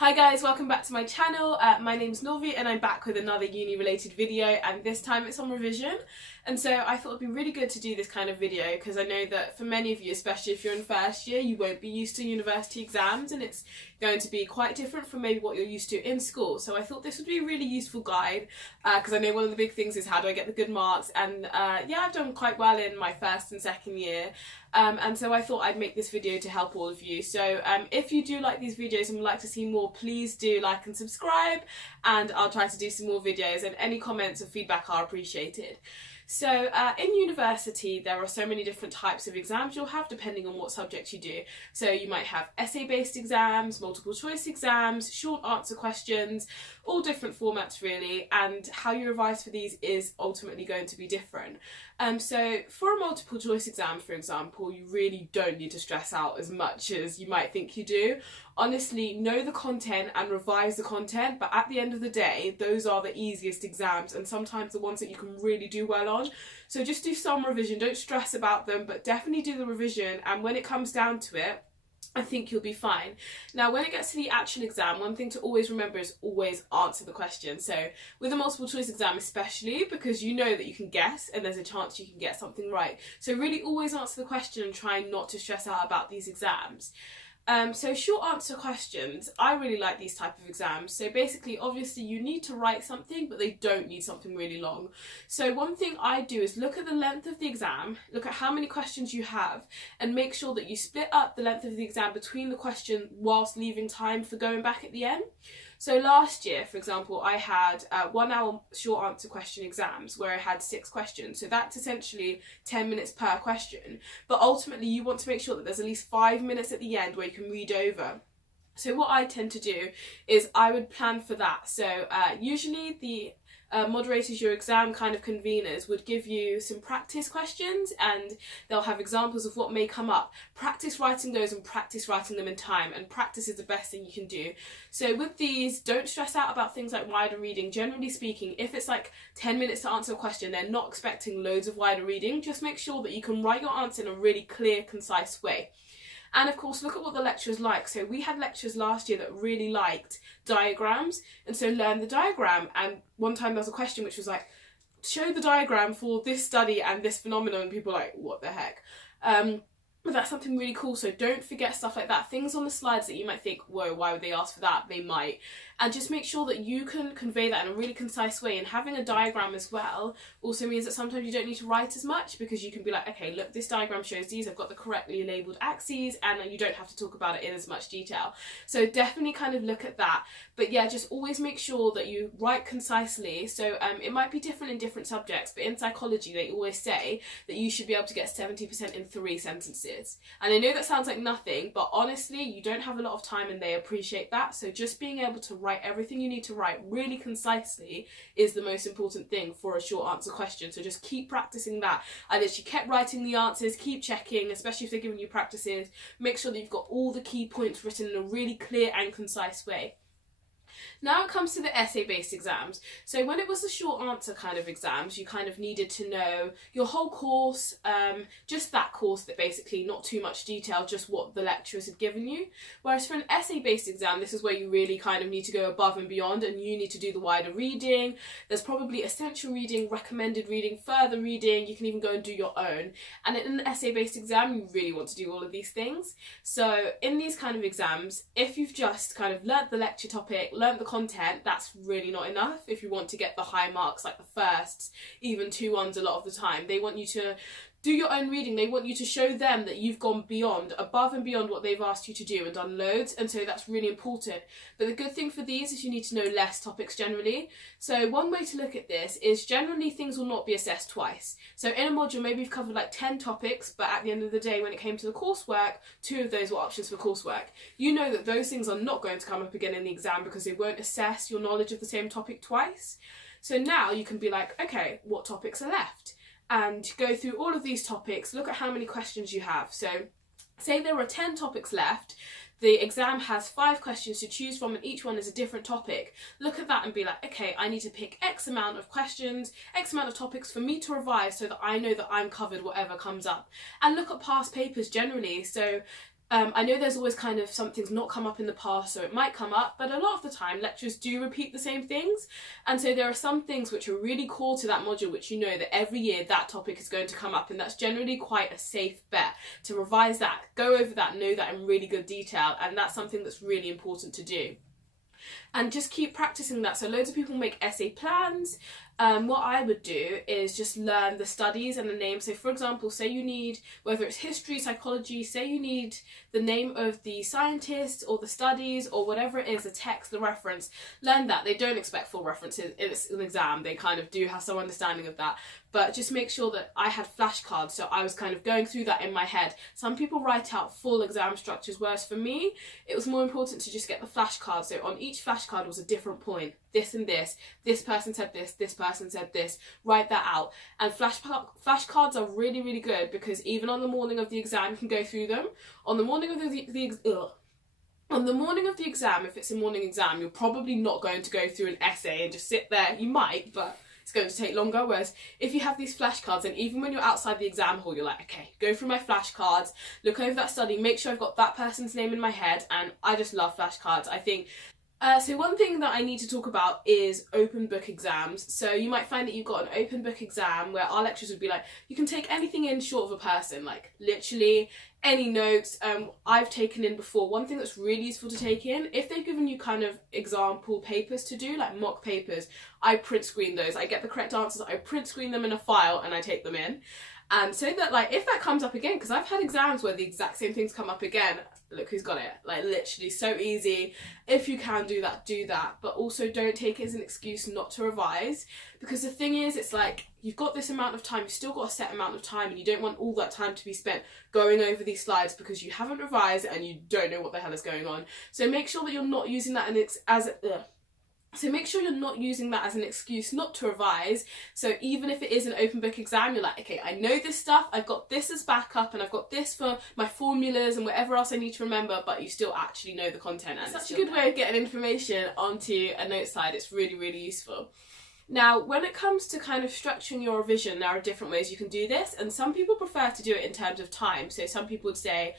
Hi guys, welcome back to my channel. My name's Norvi and I'm back with another uni related video, and this time it's on revision. And so I thought it'd be really good to do this kind of video because I know that for many of you, especially if you're in first year, you won't be used to university exams and it's going to be quite different from maybe what you're used to in school. So I thought this would be a really useful guide because I know one of the big things is how do I get the good marks, and yeah, I've done quite well in my first and second year. And so I thought I'd make this video to help all of you. So if you do like these videos and would like to see more, please do like and subscribe, and I'll try to do some more videos, and any comments or feedback are appreciated. So in university there are so many different types of exams you'll have depending on what subject you do. So you might have essay-based exams, multiple choice exams, short answer questions, all different formats really, and how you revise for these is ultimately going to be different. So for a multiple choice exam, for example, you really don't need to stress out as much as you might think you do. Honestly, know the content and revise the content, but at the end of the day, those are the easiest exams and sometimes the ones that you can really do well on. So just do some revision, don't stress about them, but definitely do the revision, and when it comes down to it, I think you'll be fine. Now, when it gets to the actual exam, one thing to always remember is always answer the question. So with a multiple choice exam especially, because you know that you can guess and there's a chance you can get something right. So really always answer the question and try not to stress out about these exams. So short answer questions, I really like these type of exams. So basically, obviously you need to write something, but they don't need something really long. So one thing I do is look at the length of the exam, look at how many questions you have, and make sure that you split up the length of the exam between the question whilst leaving time for going back at the end. So last year, for example, I had 1 hour short answer question exams where I had 6 questions. So that's essentially 10 minutes per question. But ultimately, you want to make sure that there's at least 5 minutes at the end where you can read over. So what I tend to do is I would plan for that. So usually the moderators, your exam kind of conveners, would give you some practice questions and they'll have examples of what may come up. Practice writing those and practice writing them in time, and practice is the best thing you can do. So with these, don't stress out about things like wider reading. Generally speaking, if it's like 10 minutes to answer a question, they're not expecting loads of wider reading. Just make sure that you can write your answer in a really clear, concise way. And of course, look at what the lecturers like. So we had lecturers last year that really liked diagrams, and so learn the diagram. And one time there was a question which was like, show the diagram for this study and this phenomenon, and people were like, what the heck? But that's something really cool, so don't forget stuff like that. Things on the slides that you might think, whoa, why would they ask for that? They might. And just make sure that you can convey that in a really concise way. And having a diagram as well also means that sometimes you don't need to write as much, because you can be like, okay, look, this diagram shows these, I've got the correctly labelled axes, and you don't have to talk about it in as much detail. So definitely kind of look at that. But yeah, just always make sure that you write concisely. So it might be different in different subjects, but in psychology they always say that you should be able to get 70% in 3 sentences. And I know that sounds like nothing, but honestly, you don't have a lot of time and they appreciate that. So just being able to write everything you need to write really concisely is the most important thing for a short answer question. So just keep practicing that. I literally kept writing the answers, keep checking, especially if they're giving you practices. Make sure that you've got all the key points written in a really clear and concise way. Now it comes to the essay-based exams. So when it was the short answer kind of exams, you kind of needed to know your whole course, just that course, that basically not too much detail, just what the lecturers had given you. Whereas for an essay-based exam, this is where you really kind of need to go above and beyond, and you need to do the wider reading. There's probably essential reading, recommended reading, further reading. You can even go and do your own. And in an essay-based exam, you really want to do all of these things. So in these kind of exams, if you've just kind of learnt the lecture topic, learnt the content, that's really not enough if you want to get the high marks, like the firsts, even 2-1s a lot of the time. They want you to do your own reading. They want you to show them that you've gone beyond, above and beyond what they've asked you to do and done loads, and so that's really important. But the good thing for these is you need to know less topics generally. So one way to look at this is generally things will not be assessed twice. So in a module, maybe you've covered like 10 topics, but at the end of the day, when it came to the coursework, 2 of those were options for coursework. You know that those things are not going to come up again in the exam because they won't assess your knowledge of the same topic twice. So now you can be like, okay, what topics are left? And go through all of these topics, look at how many questions you have. So say there are 10 topics left, the exam has 5 questions to choose from and each one is a different topic. Look at that and be like, okay, I need to pick X amount of questions, X amount of topics for me to revise so that I know that I'm covered whatever comes up. And look at past papers generally. So I know there's always kind of something's not come up in the past, so it might come up, but a lot of the time lecturers do repeat the same things, and so there are some things which are really core to that module which you know that every year that topic is going to come up, and that's generally quite a safe bet to revise that, go over that, know that in really good detail, and that's something that's really important to do. And just keep practicing that. So loads of people make essay plans. What I would do is just learn the studies and the names. So for example, say you need, whether it's history, psychology, say you need the name of the scientist or the studies or whatever it is, the text, the reference, learn that. They don't expect full references, it's an exam, they kind of do have some understanding of that, but just make sure that I had flashcards, so I was kind of going through that in my head. Some people write out full exam structures, whereas for me, it was more important to just get the flashcards. So on each flashcard was a different point, this and this person said this person said this, write that out. And flashcards are really, really good because even on the morning of the exam, you can go through them. On the morning of on the morning of the exam, if it's a morning exam, you're probably not going to go through an essay and just sit there. You might, but it's going to take longer. Whereas if you have these flashcards, and even when you're outside the exam hall, you're like, okay, go through my flashcards, look over that study, make sure I've got that person's name in my head. And I just love flashcards. I think so one thing that I need to talk about is open book exams. So you might find that you've got an open book exam where our lecturers would be like, you can take anything in short of a person, like literally any notes. I've taken in before, one thing that's really useful to take in, if they've given you kind of example papers to do, like mock papers, I print screen those. I get the correct answers, I print screen them in a file and I take them in. And so that, like, if that comes up again, because I've had exams where the exact same things come up again, look who's got it. Like, literally so easy. If you can do that, do that. But also don't take it as an excuse not to revise. Because the thing is, it's like, you've got this amount of time, you've still got a set amount of time, and you don't want all that time to be spent going over these slides because you haven't revised and you don't know what the hell is going on. So make sure that you're not using that So make sure you're not using that as an excuse not to revise. So even if it is an open book exam, you're like, okay, I know this stuff, I've got this as backup, and I've got this for my formulas and whatever else I need to remember, but you still actually know the content. And it's such a good way of getting information onto a note slide. It's really, really useful. Now, when it comes to kind of structuring your revision, there are different ways you can do this, and some people prefer to do it in terms of time. So some people would say,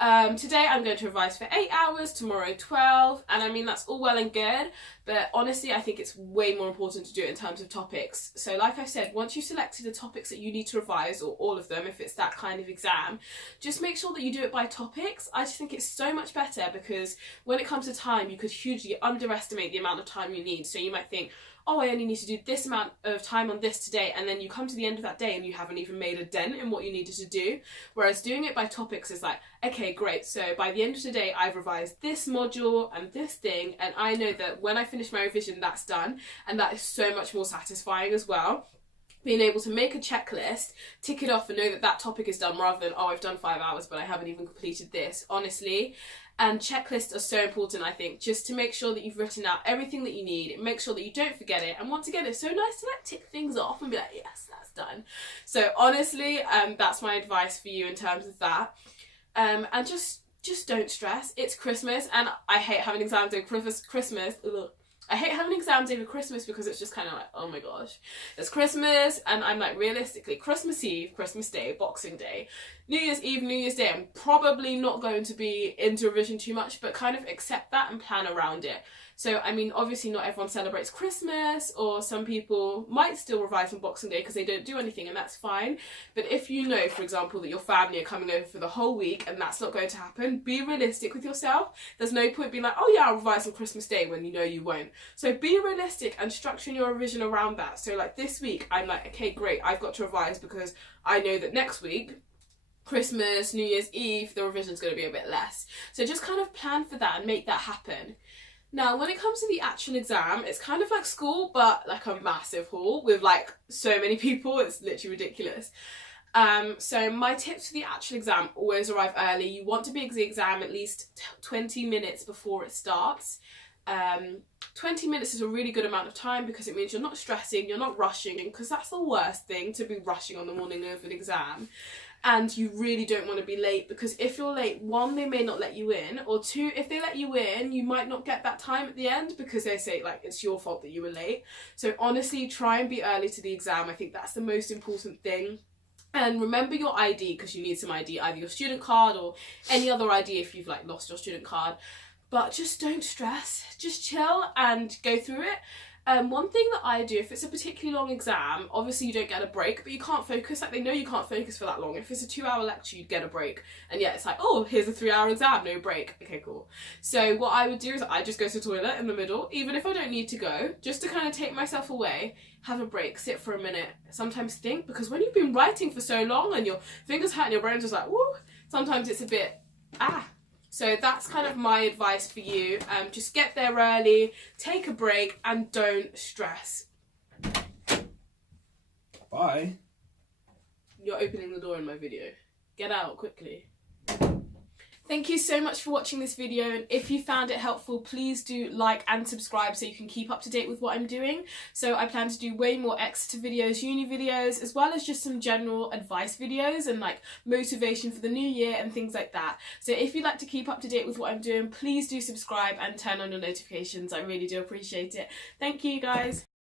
today I'm going to revise for 8 hours, tomorrow 12, and I mean that's all well and good, but honestly I think it's way more important to do it in terms of topics. So like I said, once you've selected the topics that you need to revise, or all of them if it's that kind of exam, just make sure that you do it by topics. I just think it's so much better because when it comes to time, you could hugely underestimate the amount of time you need. So you might think, oh, I only need to do this amount of time on this today, and then you come to the end of that day and you haven't even made a dent in what you needed to do. Whereas doing it by topics is like, okay, great, so by the end of today I've revised this module and this thing, and I know that when I finish my revision that's done, and that is so much more satisfying as well. Being able to make a checklist, tick it off and know that that topic is done, rather than, oh, I've done 5 hours but I haven't even completed this, honestly. And checklists are so important, I think, just to make sure that you've written out everything that you need, make sure that you don't forget it, and once again, it's so nice to like tick things off and be like, yes, that's done. So honestly, that's my advice for you in terms of that. And just don't stress. It's Christmas, and I hate having exams over Christmas. Ugh. I hate having exams over Christmas because it's just kind of like, oh my gosh, it's Christmas, and I'm like, realistically, Christmas Eve, Christmas Day, Boxing Day, New Year's Eve, New Year's Day, I'm probably not going to be into revision too much, but kind of accept that and plan around it. So, I mean, obviously not everyone celebrates Christmas, or some people might still revise on Boxing Day because they don't do anything, and that's fine. But if you know, for example, that your family are coming over for the whole week and that's not going to happen, be realistic with yourself. There's no point being like, oh yeah, I'll revise on Christmas Day, when you know you won't. So be realistic and structuring your revision around that. So like this week, I'm like, okay, great, I've got to revise because I know that next week, Christmas, New Year's Eve, the revision's going to be a bit less. So just kind of plan for that and make that happen. Now, when it comes to the actual exam, it's kind of like school, but like a massive hall with like so many people, it's literally ridiculous. So my tips for the actual exam: always arrive early. You want to be at the exam at least 20 minutes before it starts. 20 minutes is a really good amount of time because it means you're not stressing, you're not rushing, because that's the worst thing, to be rushing on the morning of an exam. And you really don't want to be late, because if you're late, one, they may not let you in, or two, if they let you in, you might not get that time at the end because they say like it's your fault that you were late. So honestly, try and be early to the exam. I think that's the most important thing. And remember your ID, because you need some ID, either your student card or any other ID if you've like lost your student card. But just don't stress, just chill and go through it. One thing that I do, if it's a particularly long exam, obviously you don't get a break, but you can't focus. Like, they know you can't focus for that long. If it's a 2-hour lecture, you'd get a break. And yeah, it's like, oh, here's a 3-hour exam, no break. Okay, cool. So what I would do is I just go to the toilet in the middle, even if I don't need to go, just to kind of take myself away, have a break, sit for a minute, sometimes think, because when you've been writing for so long and your fingers hurt and your brain's just like, woo, sometimes it's a bit, So that's kind of my advice for you. Just get there early, take a break, and don't stress. Bye. You're opening the door in my video. Get out quickly. Thank you so much for watching this video, and if you found it helpful, please do like and subscribe so you can keep up to date with what I'm doing. So I plan to do way more Exeter videos, uni videos, as well as just some general advice videos and like motivation for the new year and things like that. So if you'd like to keep up to date with what I'm doing, please do subscribe and turn on your notifications. I really do appreciate it. Thank you guys.